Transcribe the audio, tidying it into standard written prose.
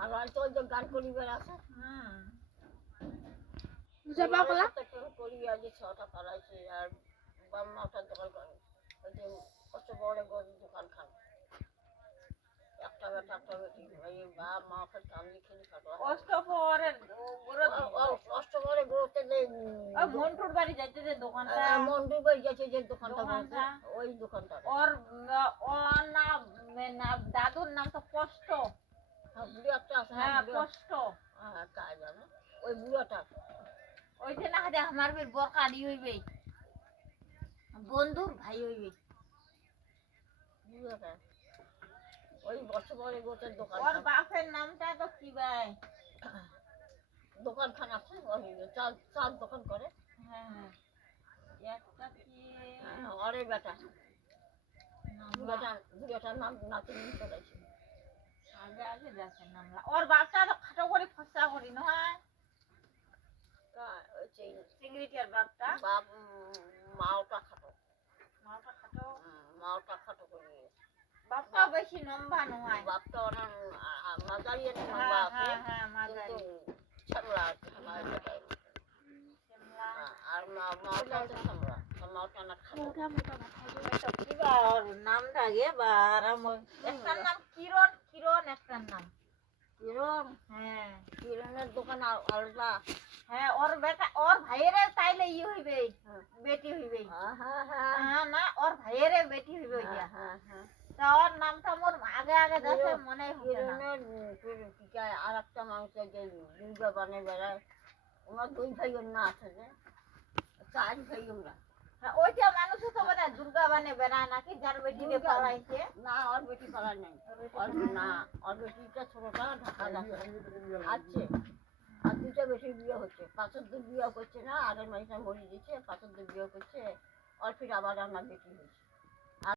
আর হয়তো ওই যে গান করিবার আছে করিয়া যে 6টা পালাইছে আর বাম্মাটার দোকান করে ওই যে কত বড় গরুর দোকান খান একটা বেটা একটা বেটি ওই বাপ মা ওকে কামড়ি খেলি খাটো অষ্টপরে গরুতে মন্টুর বাড়ি যাইতে যে দোকানটা মন্টুর বাড়ি যাচ্ছে যে দোকানটা ওই দোকানটা ওর নাম দাদুর নাম তো কষ্ট বুড়ি একটা আছে হ্যাঁ কষ্ট কাজ জানো ওই বুড়াটা ওই যে না আমার বের বরকারি হইবে বন্ধুর ভাই হইবে বুড়াটা ওই বছর পরে গোটের দোকান ওর বাপের নামটা তো কি ভাই দোকানখান আছে চাল দোকান করে হ্যাঁ একটা কি আরে বেটা বুড়াটার নাম নাতিনি চলেছে আগে আগে যাচ্ছে নাম ওর বাপটা তো খাটো করে ফসা করি না হয় চিংড়িটার বাপটা বাপ মাওটা খাটো করে বাপটা বেশি লম্বা নয় বাপটা অনেক মাঝারি একটা লম্বা আছে কিন্তু ছামড়া আর মাওটা তো ছামড়া মাওটা না খাটো কিবা ওর নামটা গে বার একটার নাম কিরণ একটার নাম কিরণ হ্যাঁ কিরণের দোকান আলাদা হ্যাঁ ওর বেটা ওর ভাইয়েরে তাইলে ই হইবে বেটি হইবে হ্যাঁ না ওর ভাইয়েরে বেটি হইবে ওইটা তা ওর নামটা মোর আগে আগে যাচ্ছে মনে হচ্ছে না কিরণের আর একটা মানুষের যে দুর্গা বানে বেড়ায় ওনার 2 ভাই না আছে যে 4 ভাই ওরা ওইটা মানুষ তো বলে দুর্গা বানে বেড়ায় নাকি যার বেটিকে পালাইছে না ওর বেটি পালায় নাই না ওর বেটিটা ছোটটা ঢাকা যাচ্ছে আছে আর 2টা বেটির বিয়ে হচ্ছে 5 বিয়ে করছে না আগের মাসে মরে গেছে 5 বিয়ে করছে আর ফির আবার আমার বেটি হয়েছে